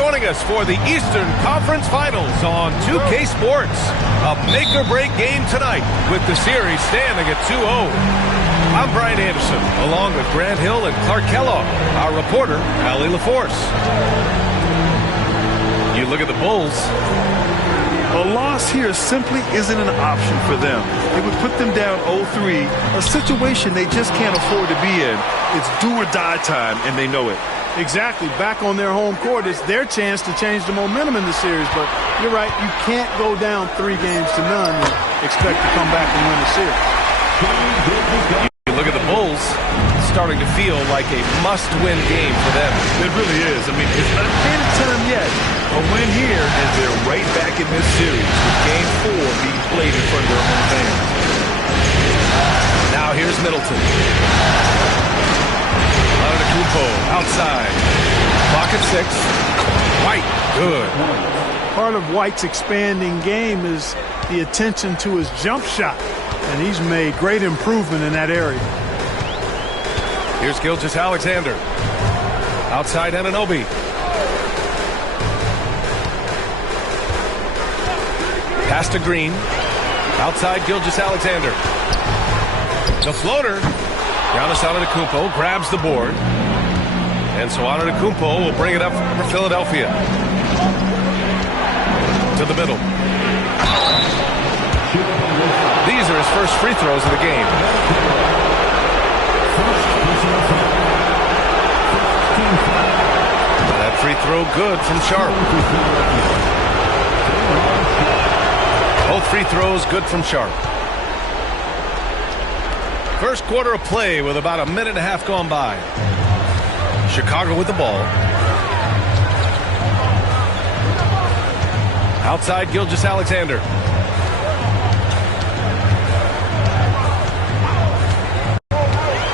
joining us for the Eastern Conference Finals on 2K Sports. A make-or-break game tonight with the series standing at 2-0. I'm Brian Anderson, along with Grant Hill and Clark Kellogg, our reporter, Allie LaForce. You look at the Bulls. A loss here simply isn't an option for them. It would put them down 0-3, a situation they just can't afford to be in. It's do or die time, and they know it. Exactly. Back on their home court, it's their chance to change the momentum in the series. But you're right, you can't go down 3 games to none and expect to come back and win the series. You look at the Bulls, starting to feel like a must-win game for them. It really is. I mean, it's not phantom time yet. A win here, and they're right back in this series with Game 4 being played in front of their home fans. Now here's Middleton. Antetokounmpo outside. Clock at 6. White, good. Part of White's expanding game is the attention to his jump shot, and he's made great improvement in that area. Here's Gilgeous-Alexander. Outside Anunoby. Pass to Green. Outside Gilgeous-Alexander. The floater. Giannis Antetokounmpo grabs the board. And so Antetokounmpo will bring it up for Philadelphia. To the middle. These are his first free throws of the game. That free throw good from Sharp. Both free throws good from Sharp. First quarter of play with about a minute and a half gone by. Chicago with the ball. Outside Gilgeous-Alexander.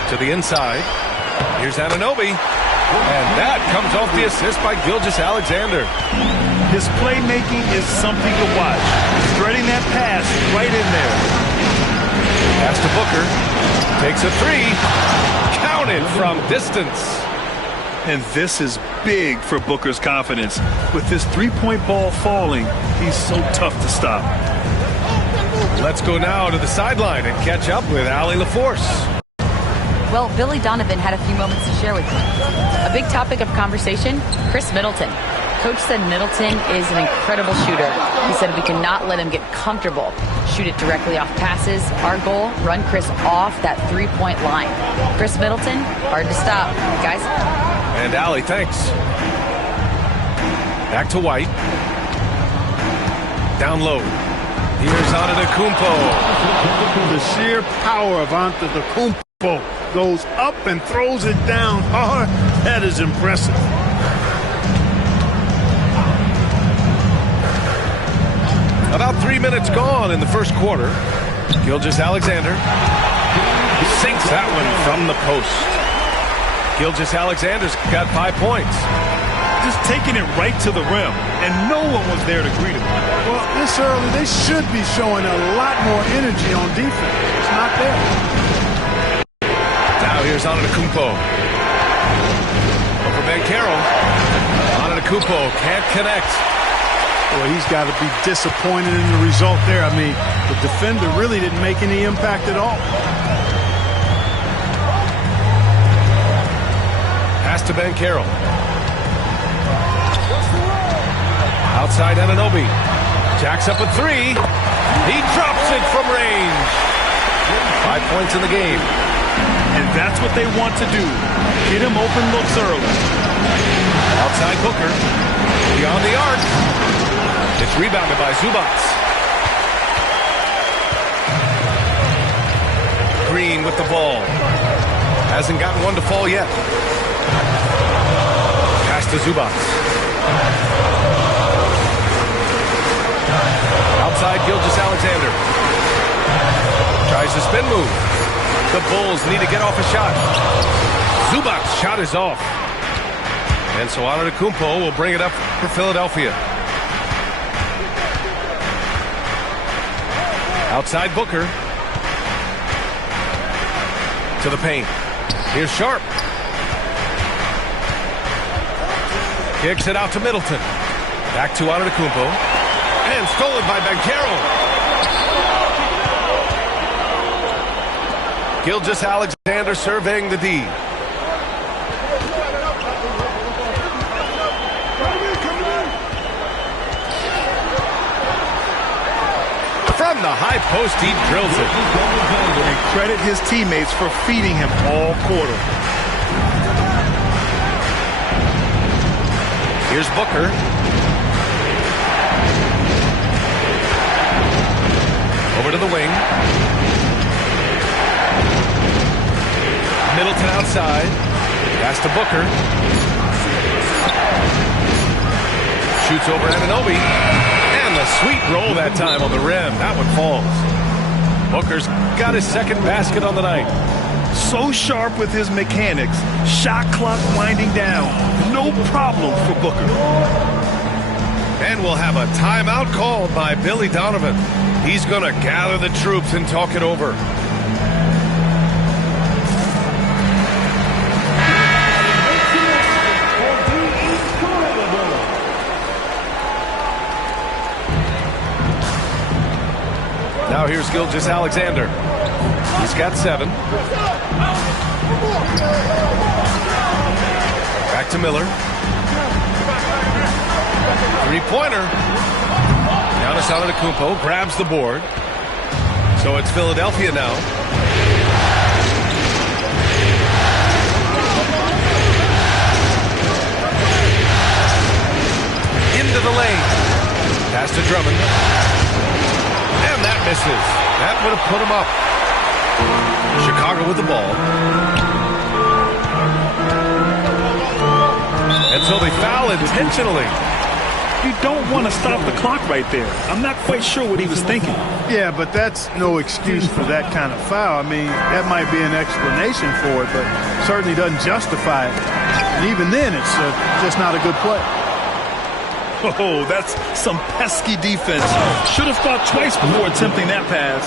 To the inside. Here's Anunoby. And that comes off the assist by Gilgeous-Alexander. His playmaking is something to watch. Threading that pass right in there. Pass to Booker. Takes a 3. Counted from distance. And this is big for Booker's confidence. With his three-point ball falling, he's so tough to stop. Let's go now to the sideline and catch up with Allie LaForce. Well, Billy Donovan had a few moments to share with me. A big topic of conversation, Chris Middleton. Coach said Middleton is an incredible shooter. He said we cannot let him get comfortable. Shoot it directly off passes. Our goal, run Chris off that three-point line. Chris Middleton, hard to stop. Guys? And Allie, thanks. Back to White. Down low. Here's Antetokounmpo. The sheer power of Antetokounmpo goes up and throws it down hard. That is impressive. About 3 minutes gone in the first quarter. Gilgeous-Alexander sinks that one from the post. Gilgeous-Alexander's got 5 points. Just taking it right to the rim, and no one was there to greet him. Well, this early, they should be showing a lot more energy on defense. It's not there. Now here's Antetokounmpo. Over Banchero. Antetokounmpo can't connect. Well, he's got to be disappointed in the result there. I mean, the defender really didn't make any impact at all. Pass to Banchero. Outside Anunoby. Jacks up a 3. He drops it from range. 5 points in the game. And that's what they want to do. Get him open looks early. Outside Booker. Beyond the arc. It's rebounded by Zubac. Green with the ball. Hasn't gotten one to fall yet. Pass to Zubac. Outside Gilgeous-Alexander. Tries to spin move. The Bulls need to get off a shot. Zubac's shot is off. And so Antetokounmpo will bring it up for Philadelphia. Outside Booker. To the paint. Here's Sharp. Kicks it out to Middleton. Back to Antetokounmpo. And stolen by Banchero. Gilgeous-Alexander surveying the D. From the high post, he drills it. And credit his teammates for feeding him all quarter. Here's Booker. Over to the wing. Middleton outside. Pass to Booker. Shoots over Anunoby. And a sweet roll that time on the rim. That one falls. Booker's got his second basket on the night. So sharp with his mechanics. Shot clock winding down. No problem for Booker. And we'll have a timeout called by Billy Donovan. He's going to gather the troops and talk it over. Now here's Gilgeous-Alexander. He's got 7. Back to Miller. Three-pointer. Giannis Antetokounmpo grabs the board. So it's Philadelphia now. Into the lane. Pass to Drummond. And that misses. That would have put him up. Chicago with the ball. And so they foul intentionally. You don't want to stop the clock right there. I'm not quite sure what he was thinking. Yeah, but that's no excuse for that kind of foul. I mean, that might be an explanation for it, but certainly doesn't justify it. And even then, it's just not a good play. Oh, that's some pesky defense. Should have thought twice before attempting that pass.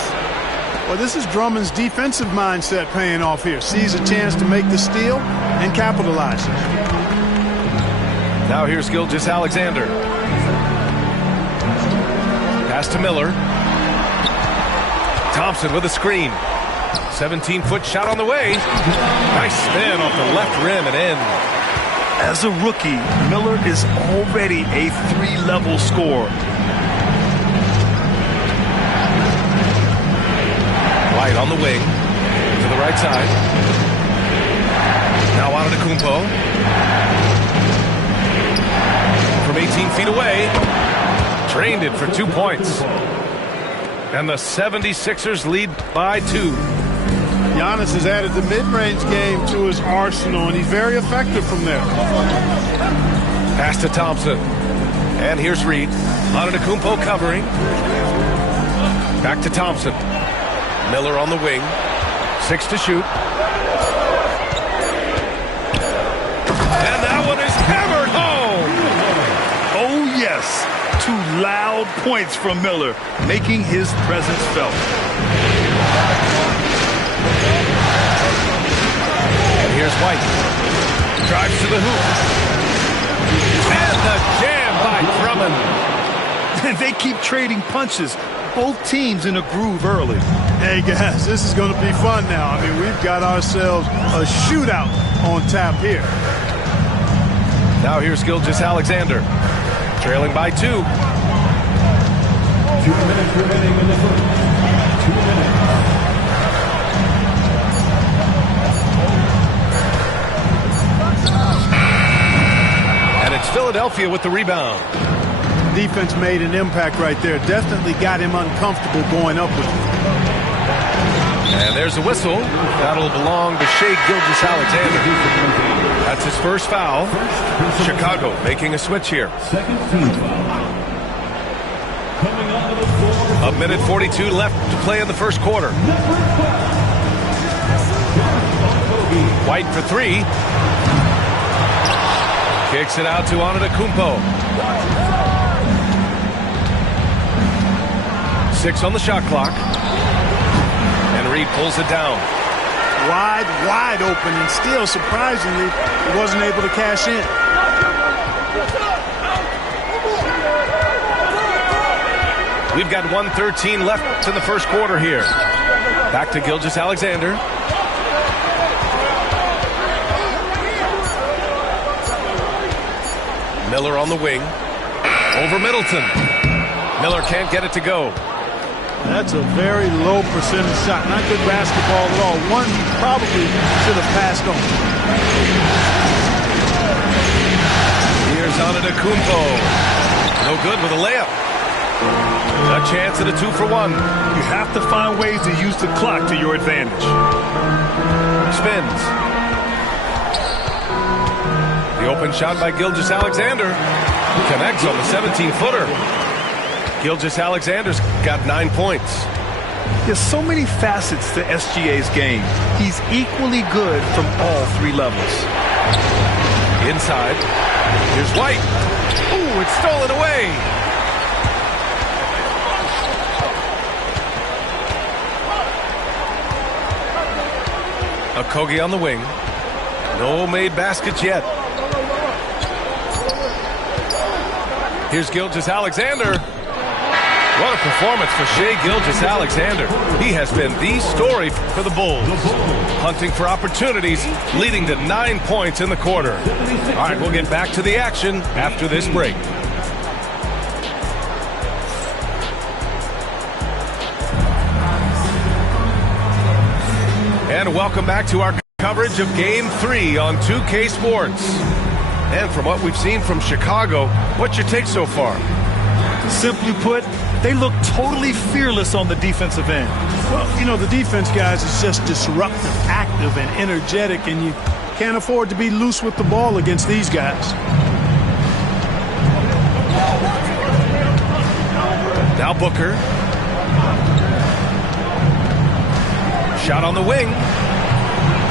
Well, this is Drummond's defensive mindset paying off here. Sees a chance to make the steal and capitalize it. Now here's Gilgeous-Alexander. Pass to Miller. Thompson with a screen. 17-foot shot on the way. Nice spin off the left rim and in. As a rookie, Miller is already a 3-level scorer. White on the wing. To the right side. Now Antetokounmpo. From 18 feet away. Drained it for 2 points. And the 76ers lead by 2. Giannis has added the mid-range game to his arsenal, and he's very effective from there. Pass to Thompson. And here's Reed. Antetokounmpo covering. Back to Thompson. Miller on the wing. 6 to shoot. And that one is hammered home. Oh, yes. 2 loud points from Miller, making his presence felt. And here's White. Drives to the hoop. And the jam by Drummond. They keep trading punches. Both teams in a groove early. Hey, guys, this is going to be fun now. I mean, we've got ourselves a shootout on tap here. Now here's Gilgeous-Alexander. Trailing by 2. 2 minutes remaining in the first. 2 minutes. And it's Philadelphia with the rebound. Defense made an impact right there. Definitely got him uncomfortable going up with it. And there's a whistle. That'll belong to Shai Gilgeous-Alexander. That's his first foul. Chicago making a switch here. Second team foul. Coming onto the floor. A minute 42 left to play in the first quarter. White for 3. Kicks it out to Antetokounmpo. 6 on the shot clock. And Reed pulls it down. Wide open, and still, surprisingly, he wasn't able to cash in. We've got 1:13 left in the first quarter here. Back to Gilgeous-Alexander. Miller on the wing. Over Middleton. Miller can't get it to go. That's a very low percentage shot. Not good basketball at all. One he probably should have passed on. Here's Antetokounmpo. No good with a layup. A chance at a 2-for-1. You have to find ways to use the clock to your advantage. Spins. The open shot by Gilgeous-Alexander. Connects on the 17-footer. Gilgeous-Alexander's got 9 points. There's so many facets to SGA's game. He's equally good from all 3 levels. Inside. Here's White. Ooh, it's stolen away. Okogie on the wing. No made baskets yet. Here's Gilgeous-Alexander. What a performance for Shai Gilgeous-Alexander. He has been the story for the Bulls. Hunting for opportunities, leading to 9 points in the quarter. All right, we'll get back to the action after this break. And welcome back to our coverage of Game 3 on 2K Sports. And from what we've seen from Chicago, what's your take so far? Simply put, they look totally fearless on the defensive end. Well, you know, the defense, guys, is just disruptive, active, and energetic, and you can't afford to be loose with the ball against these guys. Now Booker. Shot on the wing.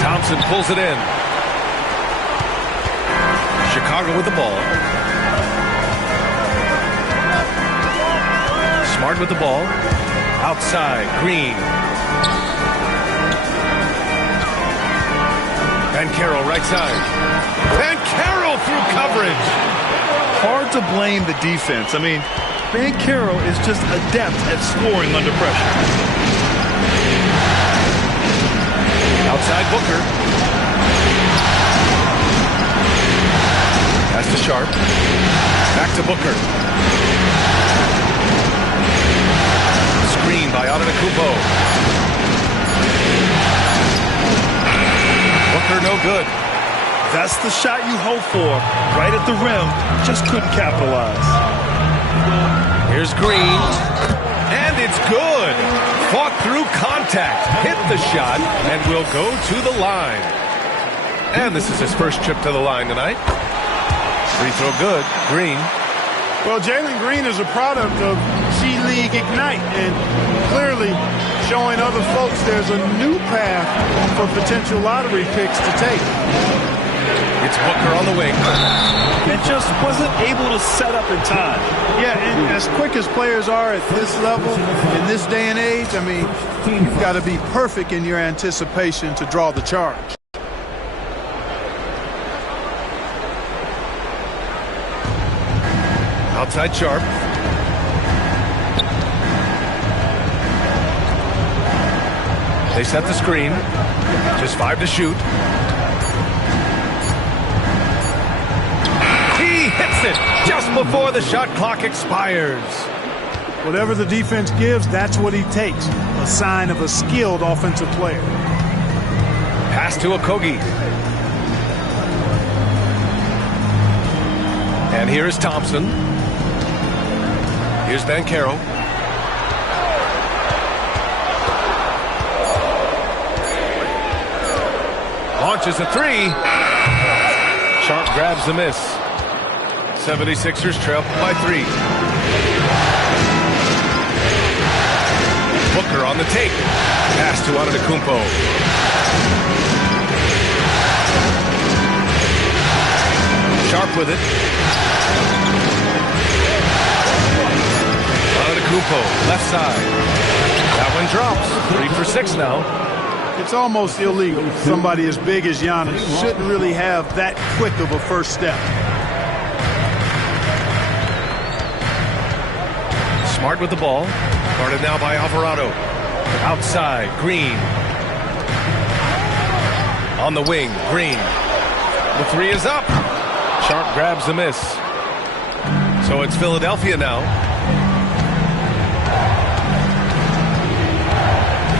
Thompson pulls it in. Chicago with the ball. Smart with the ball. Outside, Green. Banchero right side. Banchero through coverage. Hard to blame the defense. I mean, Banchero is just adept at scoring under pressure. Outside Booker. Pass to Sharp. Back to Booker. Screen by Antetokounmpo. Booker no good. That's the shot you hope for. Right at the rim. Just couldn't capitalize. Here's Green. And it's good. Fought through contact. Hit the shot and will go to the line. And this is his first trip to the line tonight. Free throw good. Green. Well, Jalen Green is a product of G League Ignite, and clearly showing other folks there's a new path for potential lottery picks to take. It's Booker on the wing. It just wasn't able to set up in time. Yeah, and as quick as players are at this level, in this day and age, I mean, you've got to be perfect in your anticipation to draw the charge. Outside Sharp. They set the screen. Just 5 to shoot. He hits it just before the shot clock expires. Whatever the defense gives, that's what he takes. A sign of a skilled offensive player. Pass to Okogie. And here is Thompson. Here's Banchero. Launches a 3. Sharp grabs the miss. 76ers trail by 3. Booker on the take. Pass to Antetokounmpo. Sharp with it. Antetokounmpo, left side. That one drops. 3 for 6 now. It's almost illegal. Somebody as big as Giannis shouldn't really have that quick of a first step. Smart with the ball. Guarded now by Alvarado. Outside, Green. On the wing, Green. The three is up. Sharp grabs the miss. So it's Philadelphia now.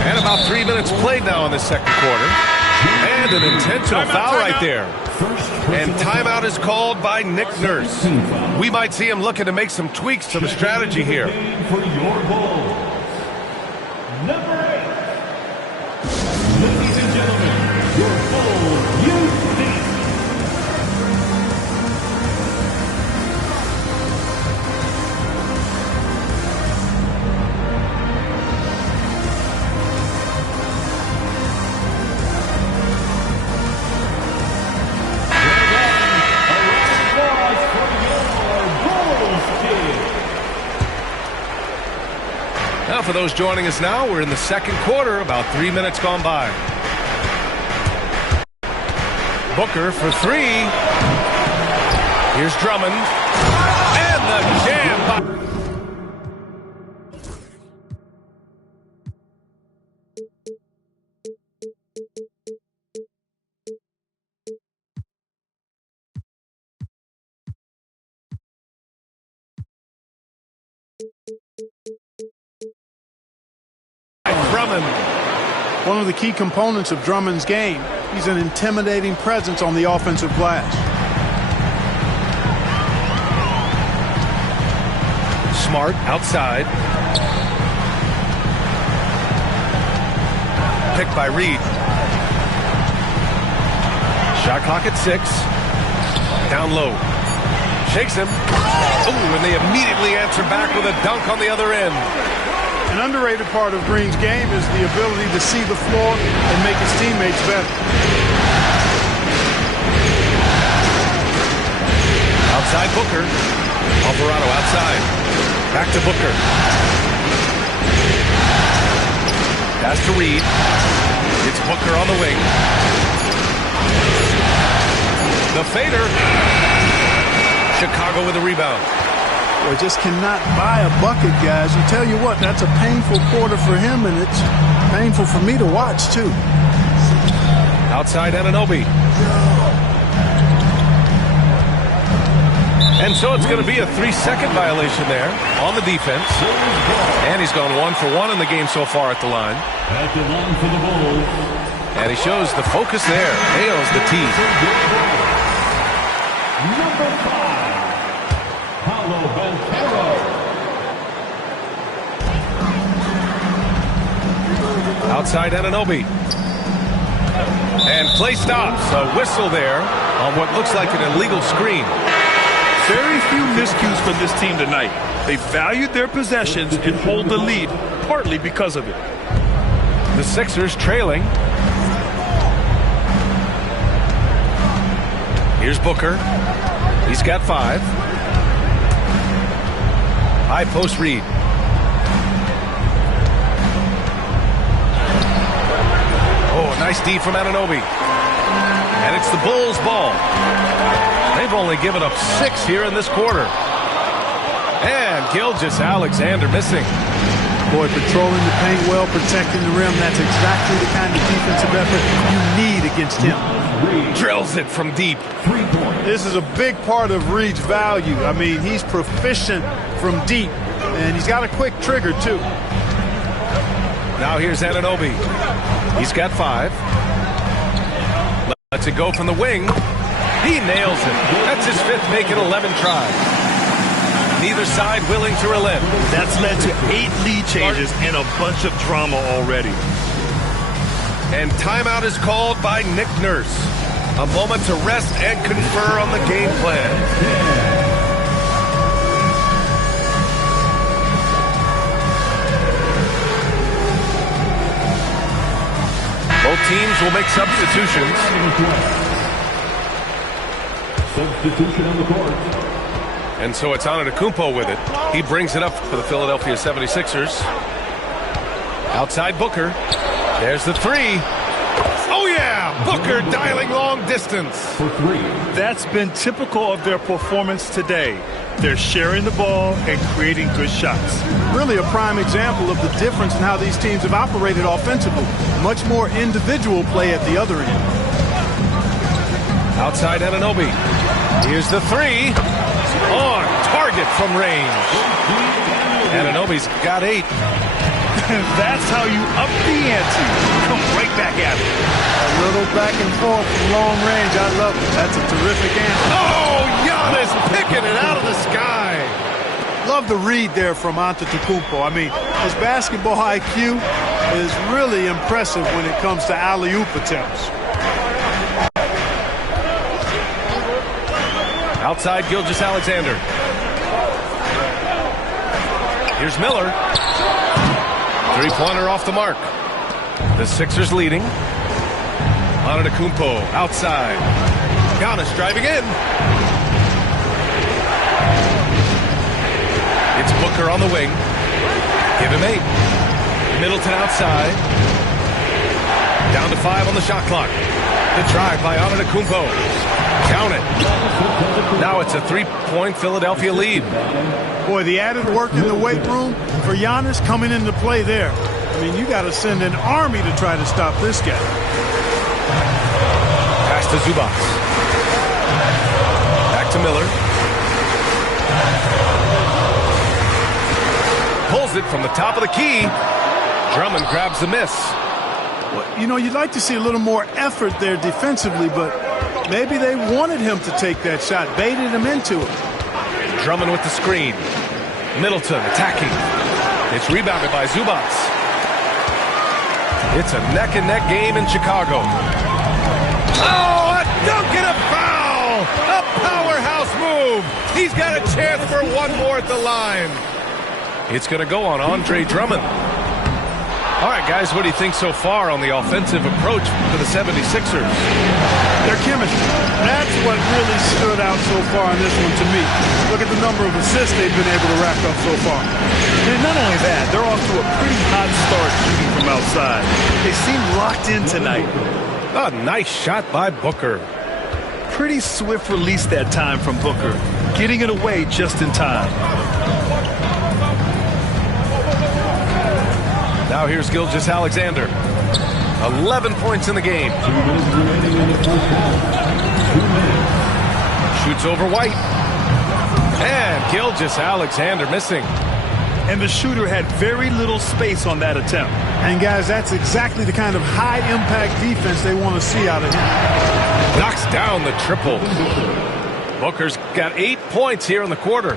And about 3 minutes played now in the second quarter. And an intentional foul right there. And timeout is called by Nick Nurse. We might see him looking to make some tweaks to the strategy here. For your Bulls, number 8. Ladies and gentlemen, your Bulls youth team. Now for those joining us now, we're in the second quarter, about 3 minutes gone by. Booker for three. Here's Drummond. And the jam by Drummond. One of the key components of Drummond's game. He's an intimidating presence on the offensive glass. Smart outside. Picked by Reed. Shot clock at 6. Down low. Shakes him. Ooh, and they immediately answer back with a dunk on the other end. An underrated part of Green's game is the ability to see the floor and make his teammates better. Outside Booker. Alvarado outside. Back to Booker. Pass to Reed. It's Booker on the wing. The fader. Chicago with a rebound. Boy, just cannot buy a bucket, guys. You tell you what, that's a painful quarter for him, and it's painful for me to watch, too. Outside Anunoby. And so it's going to be a 3-second violation there on the defense. And he's gone 1 for 1 in the game so far at the line. At the line for the Bulls. And he shows the focus there. Nails the tee. Number 5. Paolo Banchero. Outside Anunoby. And play stops. A whistle there on what looks like an illegal screen. Very few miscues from this team tonight. They valued their possessions and hold the lead, partly because of it. The Sixers trailing. Here's Booker. He's got 5. High post Reed. Oh, nice D from Anunoby. And it's the Bulls' ball. They've only given up 6 here in this quarter. And Gilgeous-Alexander missing. Boy, patrolling the paint well, protecting the rim. That's exactly the kind of defensive effort you need against him. Drills it from deep. 3 points. This is a big part of Reed's value. I mean, he's proficient from deep, and he's got a quick trigger, too. Now here's Anunoby. He's got 5. Lets it go from the wing. He nails it. That's his 5th make it 11 tries. Neither side willing to relent. That's led to 8 lead changes and a bunch of drama already. And timeout is called by Nick Nurse. A moment to rest and confer on the game plan. Both teams will make substitutions. Substitution on the court. And so it's Antetokounmpo with it. He brings it up for the Philadelphia 76ers. Outside Booker. There's the 3. Oh, yeah! Booker Booker dialing long distance. For three. That's been typical of their performance today. They're sharing the ball and creating good shots. Really a prime example of the difference in how these teams have operated offensively. Much more individual play at the other end. Outside Anunoby. Here's the three. On target from range. Anunoby's got 8. That's how you up the ante. Come right back at it. A little back and forth from long range. I love it. That's a terrific answer. Oh, Giannis picking it out of the sky. Love the read there from Antetokounmpo. I mean, his basketball IQ is really impressive when it comes to alley-oop attempts. Outside Gilgeous-Alexander. Here's Miller. Three-pointer off the mark. The Sixers leading. Antetokounmpo outside. Giannis driving in. It's Booker on the wing. Give him 8. Middleton outside. Down to 5 on the shot clock. The drive by Antetokounmpo. Count it. Now it's a 3-point Philadelphia lead. Boy, the added work in the weight room for Giannis coming into play there. I mean, you got to send an army to try to stop this guy. Pass to Zubac. Back to Miller. Pulls it from the top of the key. Drummond grabs the miss. Well, you know, you'd like to see a little more effort there defensively, but maybe they wanted him to take that shot, baited him into it. Drummond with the screen. Middleton attacking. It's rebounded by Zubac. It's a neck-and-neck game in Chicago. Oh, a dunk and a foul! A powerhouse move! He's got a chance for one more at the line. It's going to go on Andre Drummond. All right, guys, what do you think so far on the offensive approach for the 76ers? Their chemistry. That's what really stood out so far in this one to me. Look at the number of assists they've been able to rack up so far. And not only that, they're off to a pretty hot start shooting from outside. They seem locked in tonight. A nice shot by Booker. Pretty swift release that time from Booker, getting it away just in time. Now here's Gilgeous-Alexander. 11 points in the game. 2 minutes remaining in the first half. 2 minutes. Shoots over White. And Gilgeous-Alexander missing. And the shooter had very little space on that attempt. And, guys, that's exactly the kind of high-impact defense they want to see out of him. Knocks down the triple. Booker's got 8 points here in the quarter.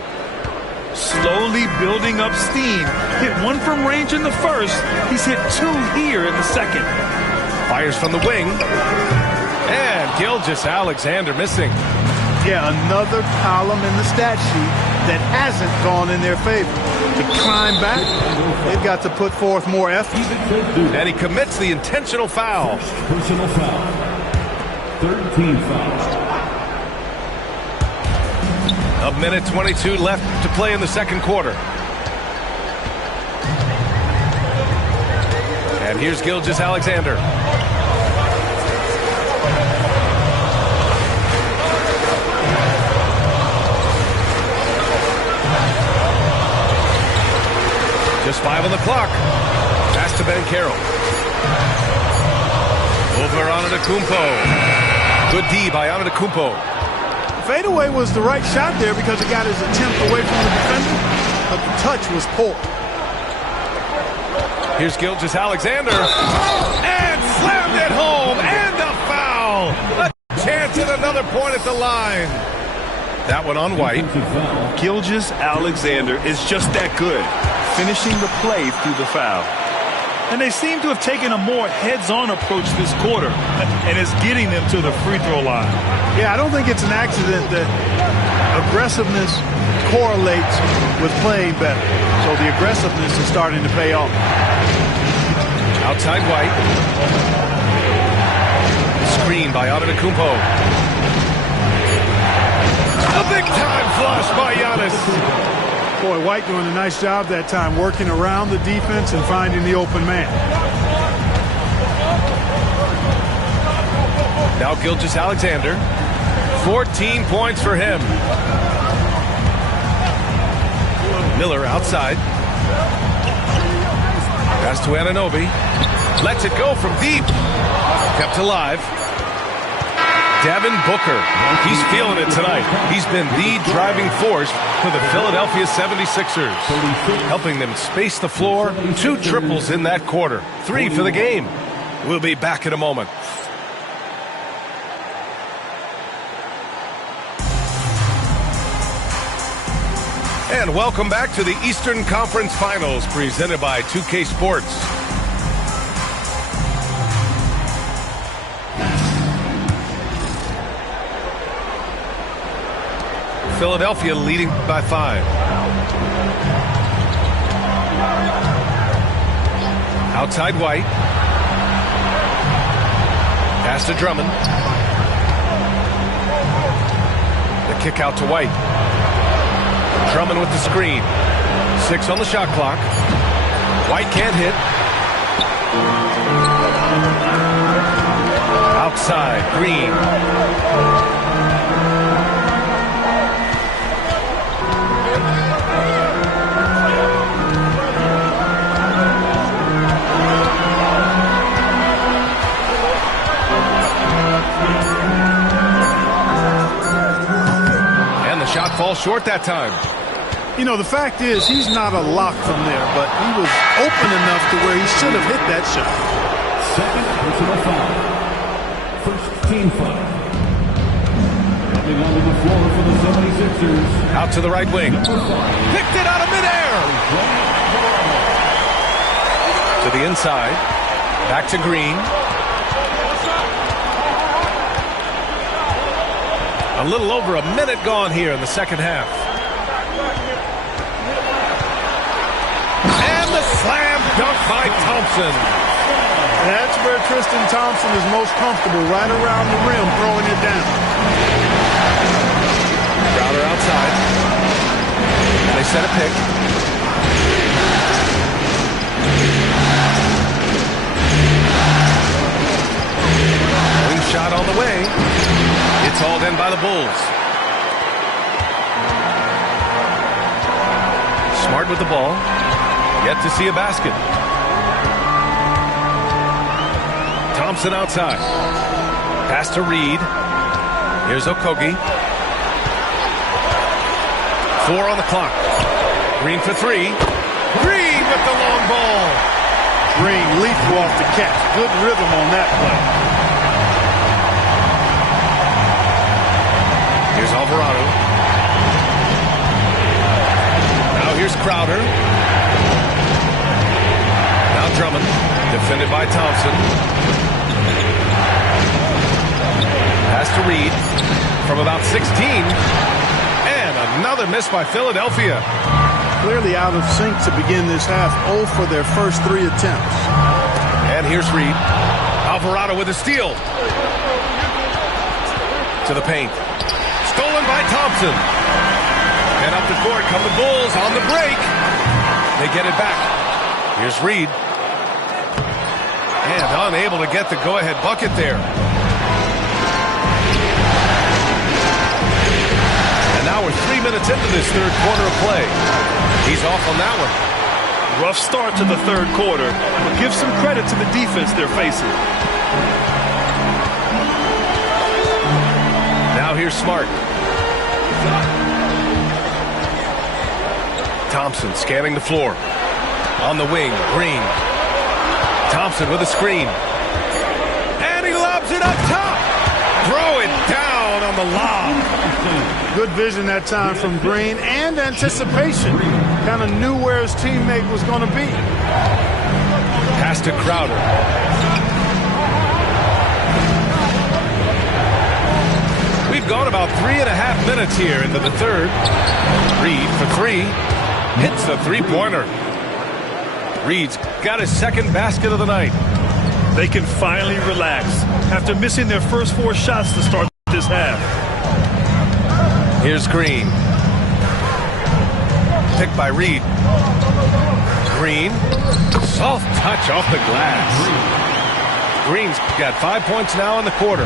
Slowly building up steam. Hit 1 from range in the first. He's hit 2 here in the second. Fires from the wing. And Gilgeous-Alexander missing. Yeah, another column in the stat sheet that hasn't gone in their favor. To climb back, they've got to put forth more effort. And he commits the intentional foul. Personal foul. 13 fouls. A minute 22 left to play in the second quarter. And here's Gilgeous-Alexander. Just 5 on the clock. Pass to Banchero. Over Antetokounmpo. Good D by Antetokounmpo. Fadeaway was the right shot there because it got his attempt away from the defender, but the touch was poor. Here's Gilgeous-Alexander. And slammed it home. And a foul. A chance at another point at the line. That one on White. Gilgeous-Alexander is just that good, finishing the play through the foul. And they seem to have taken a more heads-on approach this quarter, and it's getting them to the free throw line. Yeah, I don't think it's an accident that aggressiveness correlates with playing better. So the aggressiveness is starting to pay off. Outside White. Screen by Antetokounmpo. A big-time flush by Giannis. Boy, White doing a nice job that time, working around the defense and finding the open man. Now Gilgeous-Alexander. 14 points for him. Miller outside. Pass to Anunoby. Lets it go from deep. Kept alive. Devin Booker. He's feeling it tonight. He's been the driving force for the Philadelphia 76ers. Helping them space the floor. 2 triples in that quarter. 3 for the game. We'll be back in a moment. And welcome back to the Eastern Conference Finals presented by 2K Sports. Philadelphia leading by 5. Outside White. Pass to Drummond. The kick out to White. Drummond with the screen. 6 on the shot clock. White can't hit. Outside, Green. And the shot falls short that time. You know, the fact is he's not a lock from there, but he was open enough to where he should have hit that shot. Second personal foul. First team foul. Coming onto the floor for the 76ers. Out to the right wing. Picked it out of midair. To the inside. Back to Green. A little over a minute gone here in the second half. And the slam dunk by Thompson. That's where Tristan Thompson is most comfortable, right around the rim, throwing it down. Crowder outside. And they set a pick. Wing shot on the way. It's hauled in by the Bulls. Smart with the ball. Yet to see a basket. Thompson outside. Pass to Reed. Here's Okogie. 4 on the clock. Green for 3. Green with the long ball. Green leapfrog the catch. Good rhythm on that play. Here's Alvarado. Now here's Crowder. Now Drummond. Defended by Thompson. Pass to Reed. From about 16. And another miss by Philadelphia. Clearly out of sync to begin this half. 0 for their first 3 attempts. And here's Reed. Alvarado with a steal. To the paint. Stolen by Thompson. And up the court come the Bulls on the break. They get it back. Here's Reed. And unable to get the go-ahead bucket there. And now we're 3 minutes into this third quarter of play. He's off on that one. Rough start to the third quarter, but give some credit to the defense they're facing. Now here's Smart. Thompson scanning the floor. On the wing, Green. Thompson with a screen. And he lobs it up top. Throw it down on the lob. Good vision that time from Green and anticipation. Kind of knew where his teammate was going to be. Pass to Crowder. We've gone about 3.5 minutes here into the third. Reed for 3. Hits the three-pointer. Reed's got his second basket of the night. They can finally relax after missing their first 4 shots to start this half. Here's Green. Picked by Reed. Green. Soft touch off the glass. Green's got 5 points now in the quarter.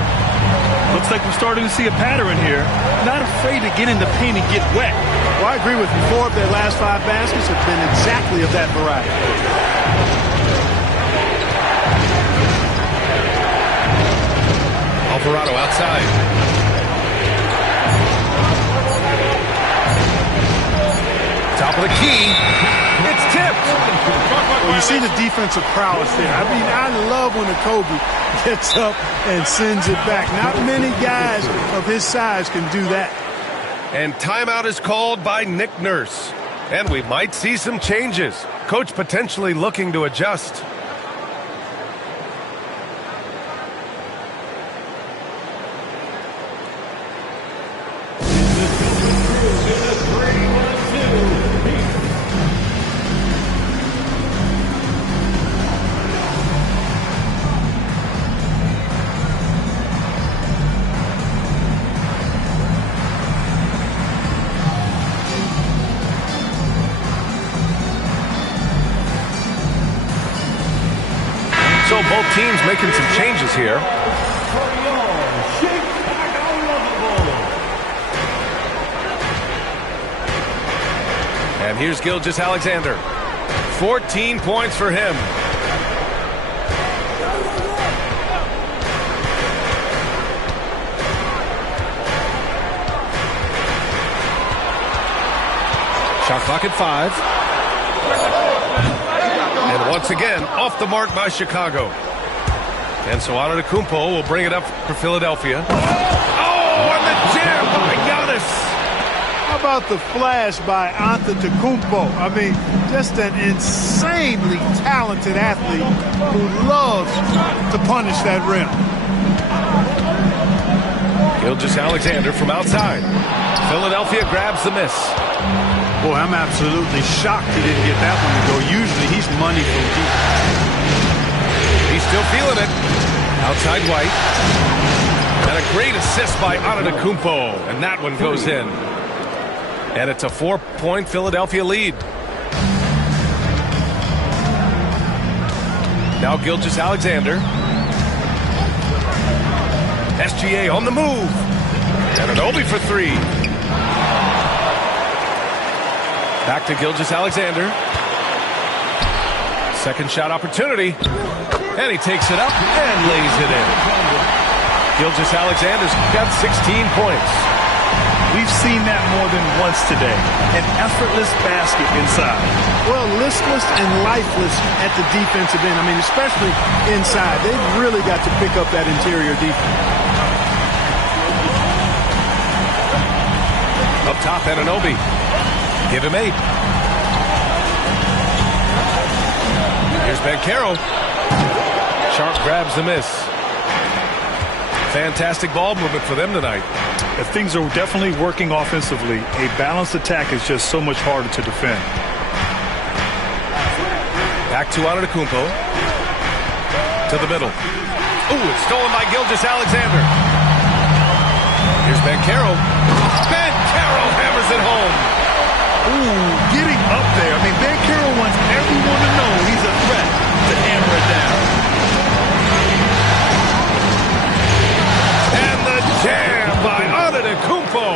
Looks like we're starting to see a pattern here. Not afraid to get in the paint and get wet. Well, I agree with you. 4 of their last 5 baskets have been exactly of that variety. Alvarado outside. Top of the key. It's tipped. Well, you see the defensive prowess there. I mean, I love when a Kobe gets up and sends it back. Not many guys of his size can do that. And timeout is called by Nick Nurse. And we might see some changes. Coach potentially looking to adjust. So both teams making some changes here. And here's Gilgeous-Alexander. 14 points for him. Shot clock at 5. And once again, off the mark by Chicago. And so Antetokounmpo will bring it up for Philadelphia. Oh, and the jam by Giannis. How about the flash by Antetokounmpo? I mean, just an insanely talented athlete who loves to punish that rim. Gilgeous-Alexander from outside. Philadelphia grabs the miss. Boy, I'm absolutely shocked he didn't get that one to go. Usually he's money from deep. He's still feeling it. Outside White. And a great assist by Antetokounmpo. And that one goes in. And it's a 4-point Philadelphia lead. Now Gilgeous-Alexander. SGA on the move. And Anunoby for 3. Back to Gilgeous-Alexander. Second shot opportunity. And he takes it up and lays it in. Gilgeous-Alexander's got 16 points. We've seen that more than once today. An effortless basket inside. Well, listless and lifeless at the defensive end. I mean, especially inside. They've really got to pick up that interior defense. Up top, Anunoby. Give him 8. Here's Banchero. Sharp grabs the miss. Fantastic ball movement for them tonight. If things are definitely working offensively, a balanced attack is just so much harder to defend. Back to Antetokounmpo. To the middle. Ooh, it's stolen by Gilgeous-Alexander. Here's Banchero. Banchero hammers it home. Ooh, getting up there. I mean, Banchero wants everyone to know he's a threat to hammer it down. And the jam by Antetokounmpo.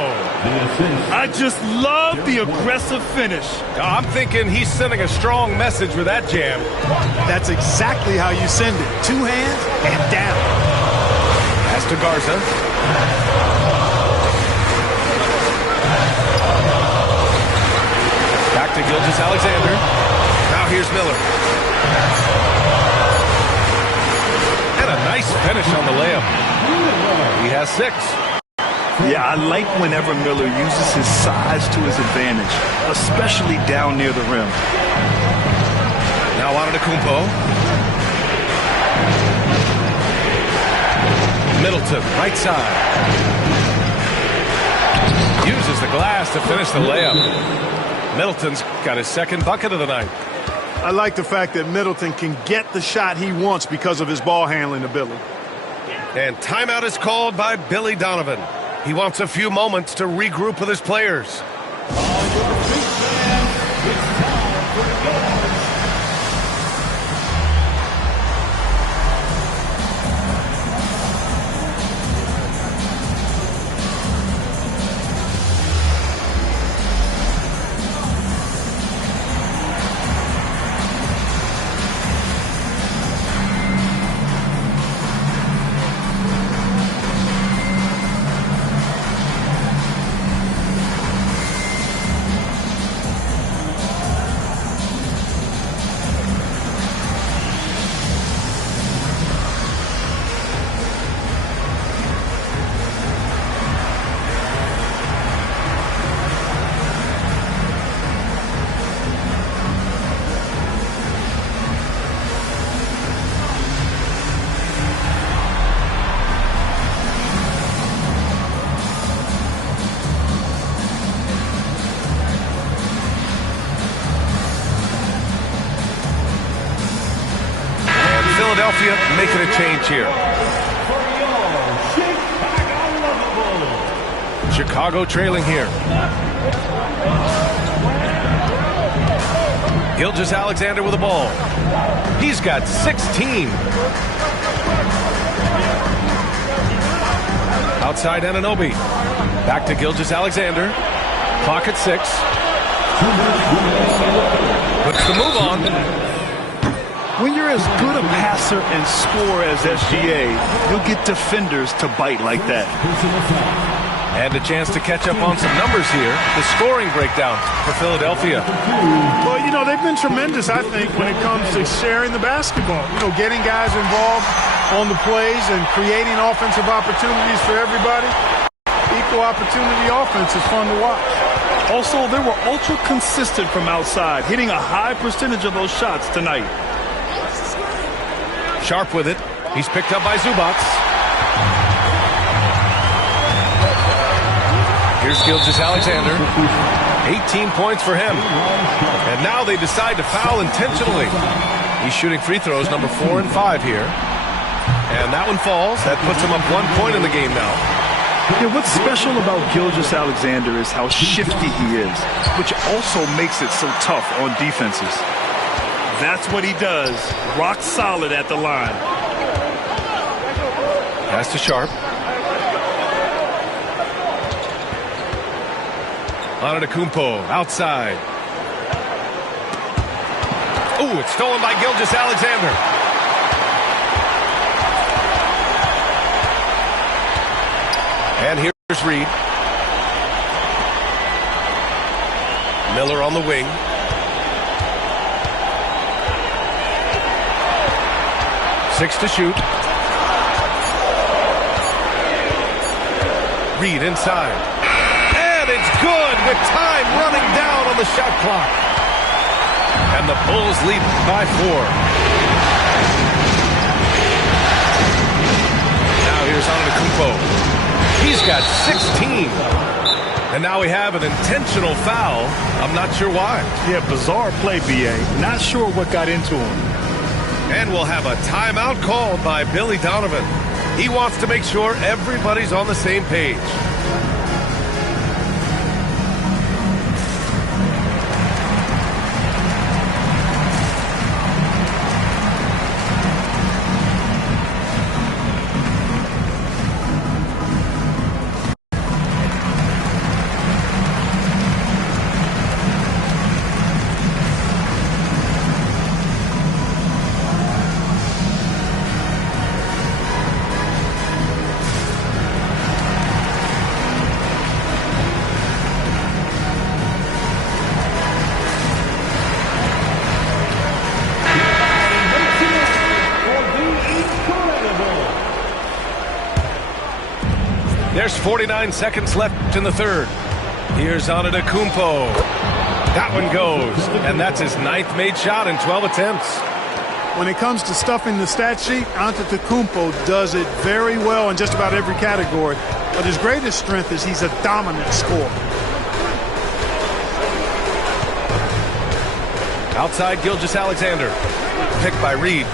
I just love the aggressive finish. I'm thinking he's sending a strong message with that jam. That's exactly how you send it. 2 hands and down. Pass to Garza. Back to Gilgeous-Alexander. Now here's Miller. And a nice finish on the layup. He has 6. Yeah, I like whenever Miller uses his size to his advantage, especially down near the rim. Now Antetokounmpo. Middleton, right side. Uses the glass to finish the layup. Middleton's got his second bucket of the night. I like the fact that Middleton can get the shot he wants because of his ball handling ability. And timeout is called by Billy Donovan. He wants a few moments to regroup with his players. Philadelphia making a change here. Chicago trailing here. Gilgeous-Alexander with the ball. He's got 16. Outside Anunoby. Back to Gilgeous-Alexander. Clock at 6. Puts the move on. When you're as good a passer and scorer as SGA, you'll get defenders to bite like that. And a chance to catch up on some numbers here. The scoring breakdown for Philadelphia. Well, you know, they've been tremendous, I think, when it comes to sharing the basketball. You know, getting guys involved on the plays and creating offensive opportunities for everybody. Equal opportunity offense is fun to watch. Also, they were ultra consistent from outside, hitting a high percentage of those shots tonight. Sharp with it. He's picked up by Zubac. Here's Gilgeous-Alexander. 18 points for him. And now they decide to foul intentionally. He's shooting free throws number 4 and 5 here. And that one falls. That puts him up 1 point in the game now. Yeah, what's special about Gilgeous-Alexander is how shifty he is, which also makes it so tough on defenses. That's what he does. Rock solid at the line. Pass to Sharp. Antetokounmpo outside. Ooh, it's stolen by Gilgeous-Alexander. And here's Reed. Miller on the wing. Six to shoot. Reed inside. And it's good with time running down on the shot clock. And the Bulls lead by 4. Now here's Antetokounmpo. He's got 16. And now we have an intentional foul. I'm not sure why. Yeah, bizarre play, B.A. Not sure what got into him. And we'll have a timeout called by Billy Donovan. He wants to make sure everybody's on the same page. There's 49 seconds left in the third. Here's Antetokounmpo. That one goes, and that's his 9th made shot in 12 attempts. When it comes to stuffing the stat sheet, Antetokounmpo does it very well in just about every category. But his greatest strength is he's a dominant scorer. Outside Gilgeous-Alexander. Picked by Reed.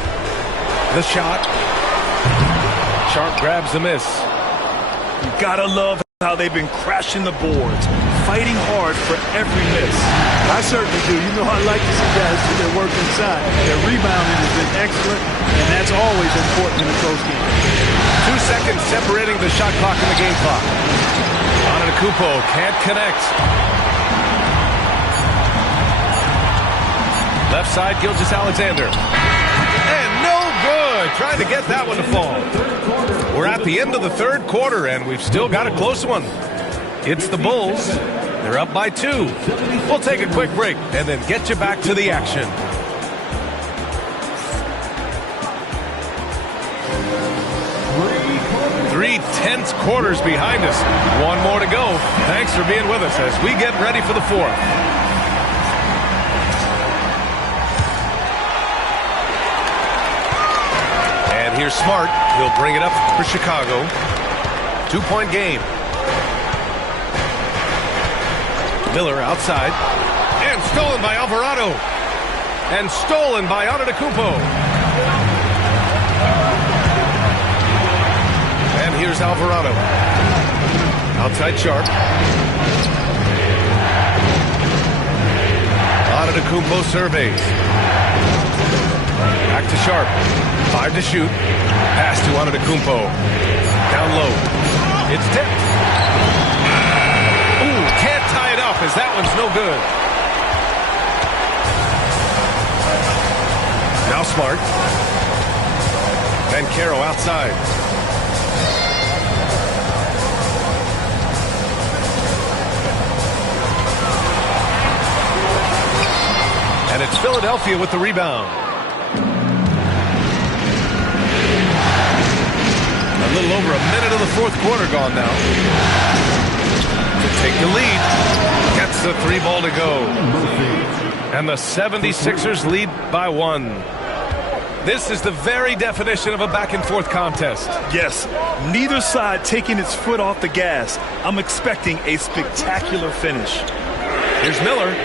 The shot. Sharp grabs the miss. You gotta love how they've been crashing the boards, fighting hard for every miss. I certainly do. You know, I like to see guys do their work inside. Their rebounding has been excellent, and that's always important in a close game. 2 seconds separating the shot clock and the game clock. Antetokounmpo can't connect. Left side, Gilgeous-Alexander. And no good. Trying to get that one to fall. We're at the end of the third quarter, and we've still got a close one. It's the Bulls. They're up by 2. We'll take a quick break and then get you back to the action. Three tense quarters behind us. One more to go. Thanks for being with us as we get ready for the fourth. And here's Smart. He'll bring it up for Chicago. 2-point game. Miller outside. And stolen by Alvarado. And stolen by Antetokounmpo. Here's Alvarado. Outside Sharp. Antetokounmpo surveys. Back to Sharp. 5 to shoot. Pass to Antetokounmpo. Down low. It's tipped. Ooh, can't tie it up as that one's no good. Now Smart. Banchero outside. And it's Philadelphia with the rebound. A little over a minute of the fourth quarter gone now. To take the lead. Gets the 3 ball to go. And the 76ers lead by 1. This is the very definition of a back-and-forth contest. Yes, neither side taking its foot off the gas. I'm expecting a spectacular finish. Here's Miller.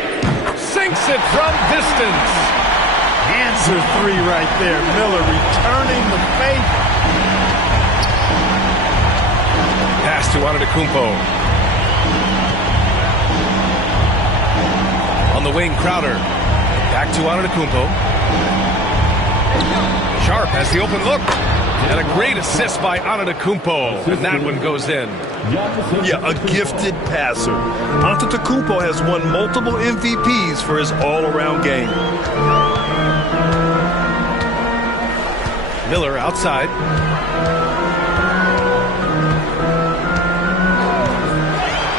Sinks it from distance. Answer 3 right there. Miller returning the favor. Pass to Antetokounmpo. On the wing, Crowder. Back to Antetokounmpo. Sharp has the open look. And a great assist by Antetokounmpo. And that one goes in. Yeah, a gifted passer. Antetokounmpo has won multiple MVPs for his all-around game. Miller outside.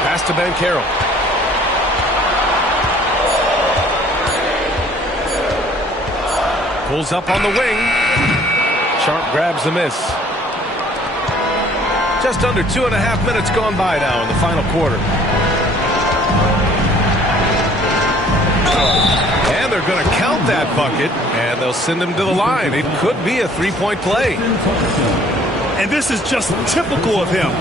Pass to Banchero. Pulls up on the wing. Sharp grabs the miss. Just under 2.5 minutes gone by now in the final quarter. And they're going to count that bucket, and they'll send him to the line. It could be a 3-point play. And this is just typical of him.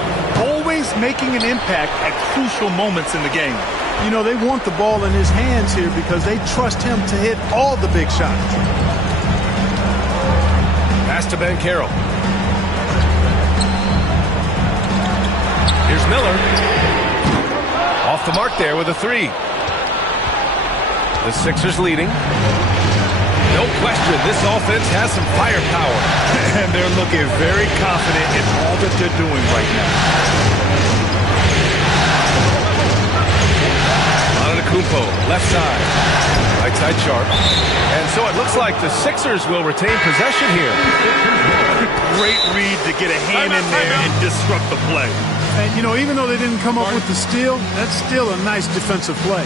Always making an impact at crucial moments in the game. You know, they want the ball in his hands here because they trust him to hit all the big shots. Pass to Banchero. Here's Miller. Off the mark there with a 3. The Sixers leading. No question, this offense has some firepower. And they're looking very confident in all that they're doing right now. Antetokounmpo, left side. Right side Sharp. And so it looks like the Sixers will retain possession here. Great read to get a hand in there and disrupt the play. And, you know, even though they didn't come up with the steal, that's still a nice defensive play.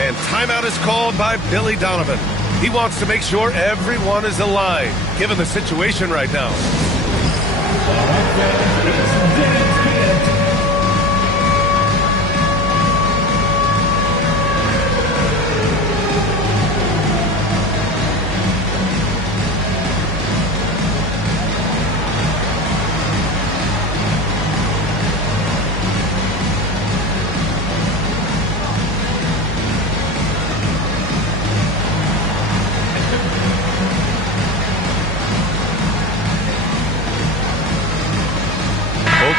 And timeout is called by Billy Donovan. He wants to make sure everyone is aligned, given the situation right now.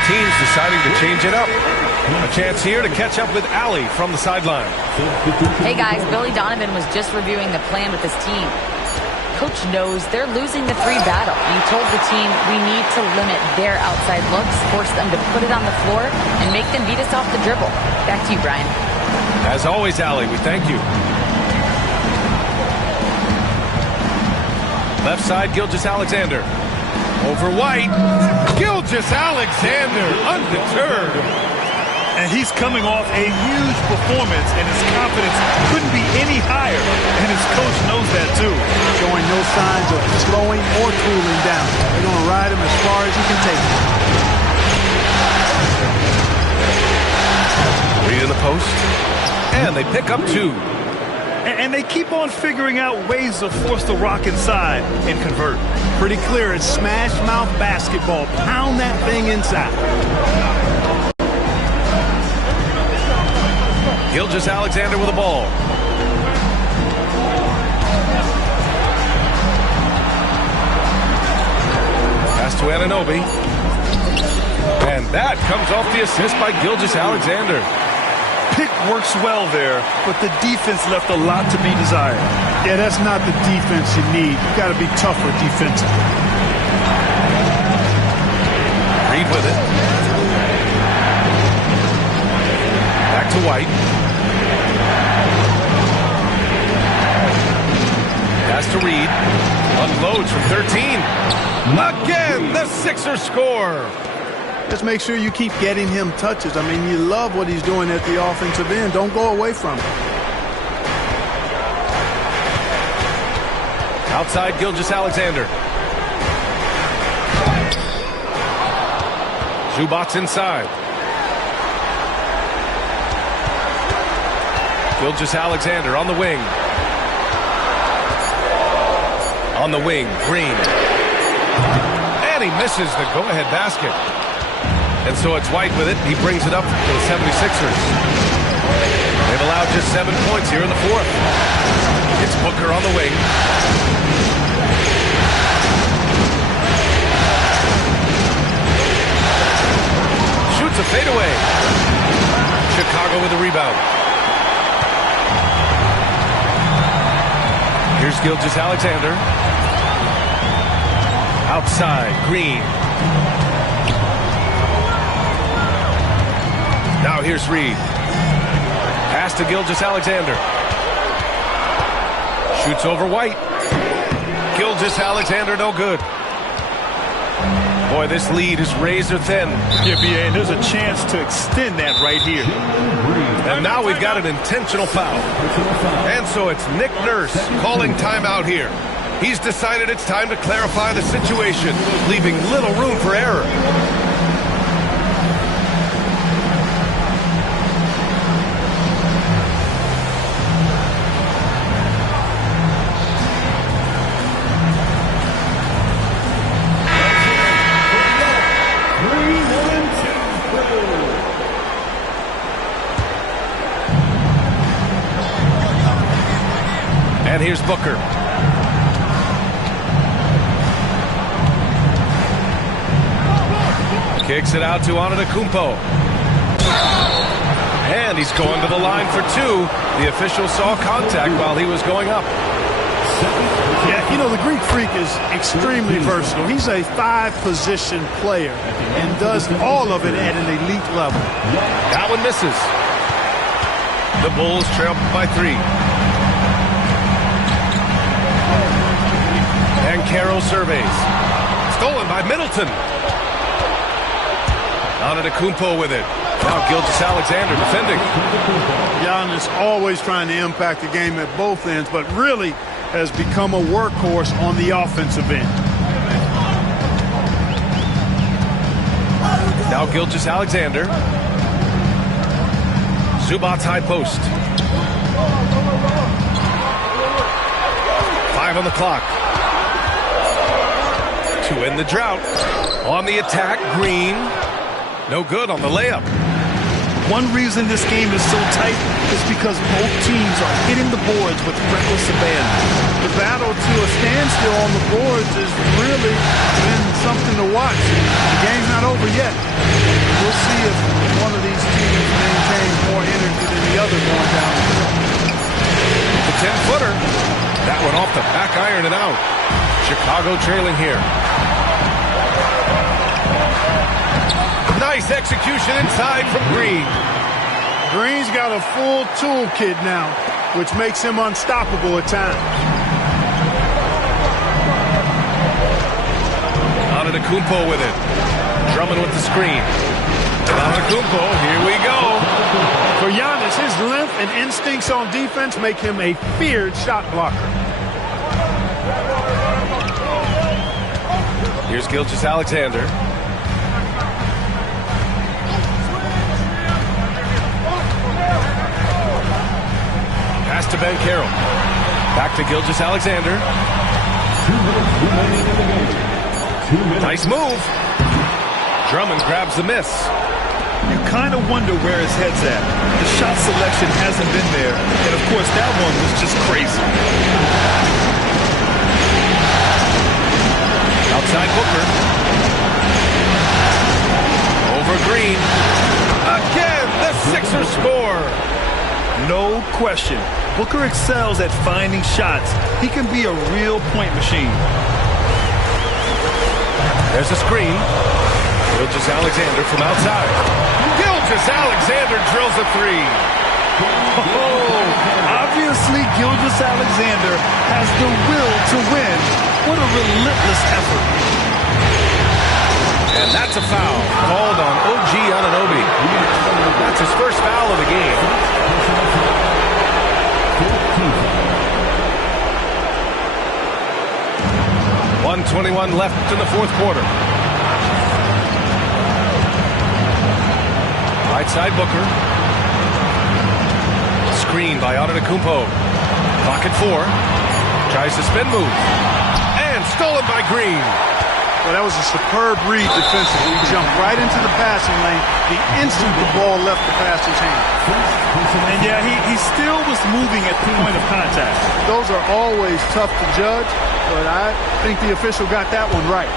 Teams deciding to change it up. A chance here to catch up with Allie from the sideline. Hey guys, Billy Donovan was just reviewing the plan with his team. Coach knows they're losing the 3 battle. He told the team we need to limit their outside looks, force them to put it on the floor, and make them beat us off the dribble. Back to you, Brian. As always, Allie, we thank you. Left side, Gilgeous-Alexander. Over White. Gilgeous-Alexander undeterred. And he's coming off a huge performance, and his confidence couldn't be any higher. And his coach knows that, too. Showing no signs of slowing or cooling down. They're going to ride him as far as he can take him. Read in the post. And they pick up 2. And they keep on figuring out ways to force the Rock inside and convert. Pretty clear. It's smash mouth basketball. Pound that thing inside. Gilgeous-Alexander with the ball. Pass to Anunoby. And that comes off the assist by Gilgeous-Alexander. Pick works well there, but the defense left a lot to be desired. Yeah, that's not the defense you need. You got to be tougher defensively. Reed with it. Back to White. Pass to Reed. Unloads from 13. Again, the Sixers score. Just make sure you keep getting him touches. I mean, you love what he's doing at the offensive end. Don't go away from it. Outside Gilgeous-Alexander. Zubac's inside. Gilgeous-Alexander on the wing. On the wing, Green. And he misses the go-ahead basket. And so it's White with it. He brings it up to the 76ers. They've allowed just 7 points here in the fourth. It's Booker on the wing. Shoots a fadeaway. Chicago with the rebound. Here's Gilgeous-Alexander. Outside, Green. Now here's Reed. Pass to Gilgeous-Alexander. Shoots over White. Gilgeous-Alexander no good. Boy, this lead is razor thin. Yeah, BA, and there's a chance to extend that right here. And now we've got an intentional foul. And so it's Nick Nurse calling timeout here. He's decided it's time to clarify the situation, leaving little room for error. And here's Booker. Kicks it out to Antetokounmpo. And he's going to the line for two. The official saw contact while he was going up. Yeah, you know, the Greek Freak is extremely versatile. He's a five-position player and does all of it at an elite level. That one misses. The Bulls trail by 3. And Carroll surveys. Stolen by Middleton. Antetokounmpo with it. Now Gilgeous-Alexander defending. Giannis always trying to impact the game at both ends, but really has become a workhorse on the offensive end. Now Gilgeous-Alexander. Zubac's high post. 5 on the clock. To end the drought. On the attack, Green. No good on the layup. One reason this game is so tight is because both teams are hitting the boards with reckless abandon. The battle to a standstill on the boards has really been something to watch. The game's not over yet. We'll see if one of these teams maintains more energy than the other going down. The 10-footer. That one off the back iron and out. Chicago trailing here. Nice execution inside from Green. Green's got a full toolkit now, which makes him unstoppable at times. Antetokounmpo with it. Drummond with the screen. Antetokounmpo, here we go. For Giannis, his length and instincts on defense make him a feared shot blocker. Here's Gilgeous-Alexander. Pass to Ben Carroll. Back to Gilgeous-Alexander. Nice move. Drummond grabs the miss. You kind of wonder where his head's at. The shot selection hasn't been there. And, of course, that one was just crazy. Outside Booker. Over for Green. Again, the Sixers score. No question. Booker excels at finding shots. He can be a real point machine. There's a screen. Gilgeous-Alexander from outside. Gilgeous-Alexander drills a three. Oh, obviously Gilgeous-Alexander has the will to win. What a relentless effort. And that's a foul called on OG Anunoby. That's his first foul of the game. 1:21 left in the fourth quarter. Right side Booker. Screen by Antetokounmpo. Clock at 4. Tries to spin move. And stolen by Green. Well, that was a superb read defensively. He jumped right into the passing lane the instant the ball left the passer's hand. And yeah, he still was moving at the point of contact. Those are always tough to judge, but I think the official got that one right.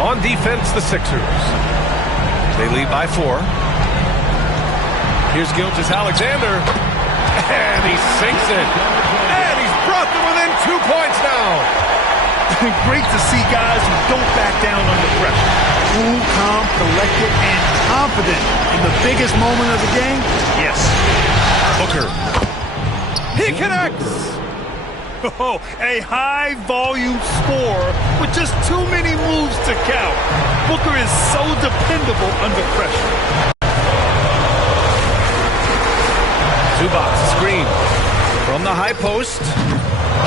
On defense, the Sixers. They lead by 4. Here's Gilgeous-Alexander. And he sinks it. And he's brought them within 2 points now. Great to see guys who don't back down under pressure. Cool, calm, collected, and confident in the biggest moment of the game. Yes. Booker. He connects. Oh, a high-volume score with just too many moves to count. Booker is so dependable under pressure. Zubac screen from the high post.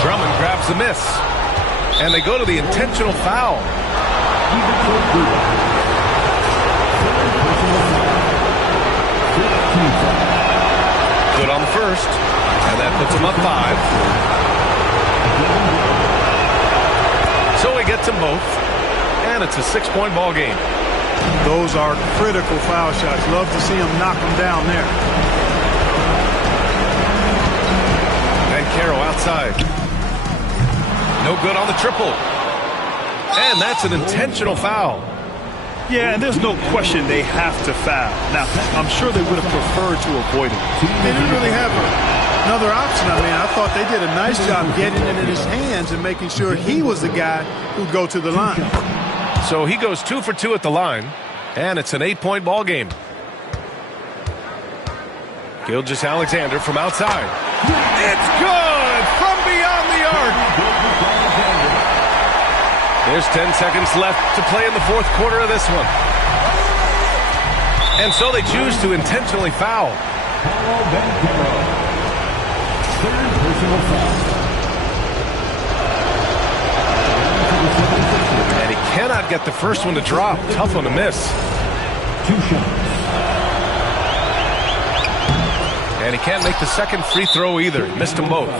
Drummond grabs the miss. And they go to the intentional foul. Good on the first. And that puts him up 5. So he gets them both. And it's a 6-point ball game. Those are critical foul shots. Love to see him knock them down there. And Caro outside. No good on the triple. And that's an intentional foul. Yeah, and there's no question they have to foul. Now, I'm sure they would have preferred to avoid it. They didn't really have another option. I mean, I thought they did a nice job getting it in his hands and making sure he was the guy who'd go to the line. So he goes 2 for 2 at the line, and it's an 8-point ball game. Gilgeous-Alexander from outside. It's good from beyond the arc. There's 10 seconds left to play in the fourth quarter of this one. And so they choose to intentionally foul. And he cannot get the first one to drop. Tough one to miss. 2 shots. And he can't make the second free throw either. He missed them both.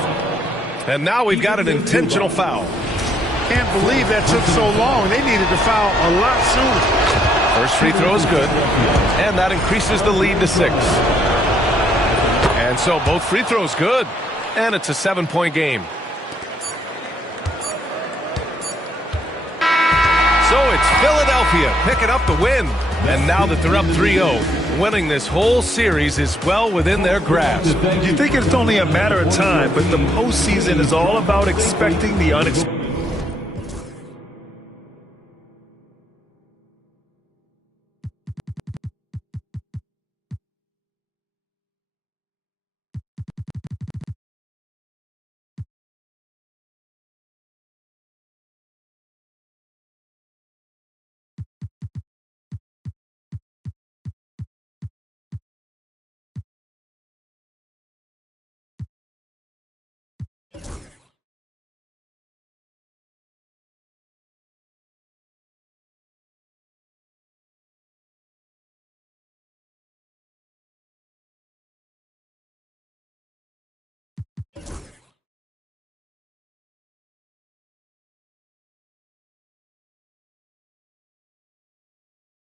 And now we've got an intentional foul. Can't believe that took so long. They needed to foul a lot sooner. First free throw is good. And that increases the lead to 6. And so both free throws good. And it's a 7-point game. So it's Philadelphia picking up the win. And now that they're up 3-0, winning this whole series is well within their grasp. You think it's only a matter of time, but the postseason is all about expecting the unexpected.